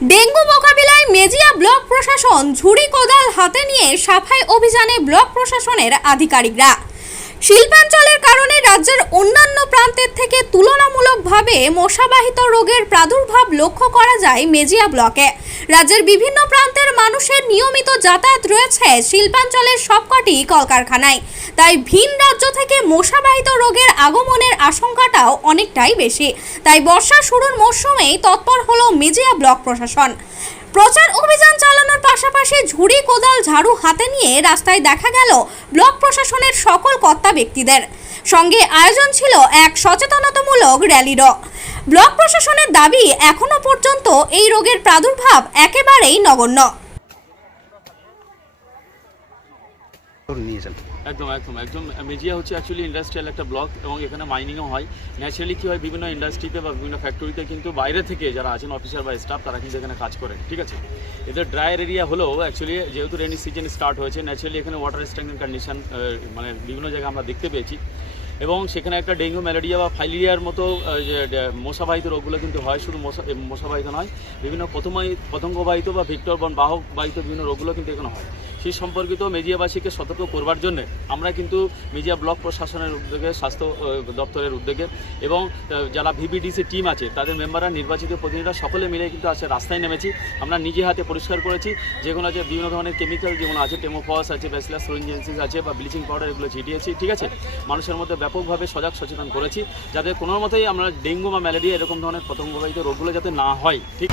Dengue মোকাবিলায় Mejia block প্রশাসন ঝুড়ি কোদাল হাতে নিয়ে সাফাই অভিযানে ব্লক প্রশাসনের আধিকারিকরা। শিল্পাঞ্চলের কারণে রাজ্যের অন্যান্য প্রান্তের থেকে তুলনামূলকভাবে মশাবাহিত রোগের প্রাদুর্ভাব লক্ষ্য করা যায় মেজিয়া ব্লকে। রাজ্যের বিভিন্ন প্রান্তের মানুষের নিয়মিত যাতায়াত রয়েছে শিল্পাঞ্চলের সবকটি কলকারখানায়, তাই ভিন রাজ্য থেকে মশাবাহিত রোগের আগমনের আশঙ্কাটাও অনেকটাই বেশি। তাই বর্ষা শুরুর মরশুমেই তৎপর হলো মেজিয়া ব্লক প্রশাসন। প্রচার অভিযান চালানোর পাশাপাশি ঝুড়ি কোদাল ঝাড়ু হাতে নিয়ে রাস্তায় দেখা গেল ব্লক প্রশাসনের সকল কর্তা ব্যক্তিদের। সঙ্গে আয়োজন ছিল এক সচেতনতামূলক র্যালিরও। ব্লক প্রশাসনের দাবি, এখনো পর্যন্ত এই রোগের প্রাদুর্ভাব একেবারেই নগণ্য। একদম মেজিয়া হচ্ছে অ্যাকচুয়ালি ইন্ডাস্ট্রিয়াল একটা ব্লক এবং এখানে মাইনিংও হয়। ন্যাচারালি কী হয়, বিভিন্ন ইন্ডাস্ট্রিতে বা বিভিন্ন ফ্যাক্টরিতে কিন্তু বাইরে থেকে যারা আছেন অফিসার বা স্টাফ তারা কিন্তু এখানে কাজ করেন, ঠিক আছে। এদের ড্রায়ার এরিয়া হলেও অ্যাকচুয়ালি যেহেতু রেনি সিজন স্টার্ট হয়েছে, ন্যাচারালি এখানে ওয়াটার স্ট্যাগনেন্ট কন্ডিশন মানে বিভিন্ন জায়গায় আমরা দেখতে পেয়েছি এবং সেখানে একটা ডেঙ্গু ম্যালেরিয়া বা ফাইলেরিয়ার মতো যে মশাবাহিত রোগগুলো কিন্তু হয়। শুধু মশাবাহিত নয়, বিভিন্ন পতঙ্গবাহিত বা ভিক্টর বন বাহকবাহিত বিভিন্ন রোগগুলো কিন্তু এখানে হয়। সেই সম্পর্কিত মেজিয়াবাসীকে সতর্ক করবার জন্য আমরা কিন্তু মেজিয়া ব্লক প্রশাসনের উদ্যোগে, স্বাস্থ্য দপ্তরের উদ্যোগে এবং যারা ভিবিডিসি টিম আছে তাদের মেম্বাররা, নির্বাচিত প্রতিনিধিরা সকলে মিলে কিন্তু আছে রাস্তায় নেমেছি। আমরা নিজে হাতে পরিষ্কার করেছি যেগুলো আছে বিভিন্ন ধরনের কেমিক্যাল যেগুলো আছে, টেমোফস আছে, ব্যাসিলাস থ্রিনজেন্সিস আছে বা ব্লিচিং পাউডার, এগুলো ছিটিয়েছি, ঠিক আছে। মানুষের মধ্যে ব্যাপকভাবে সচেতন করেছি যাতে কোনো মতেই আমরা ডেঙ্গু বা ম্যালেরিয়া এরকম ধরনের পতঙ্গবাহিত রোগগুলো যাতে না হয়, ঠিক।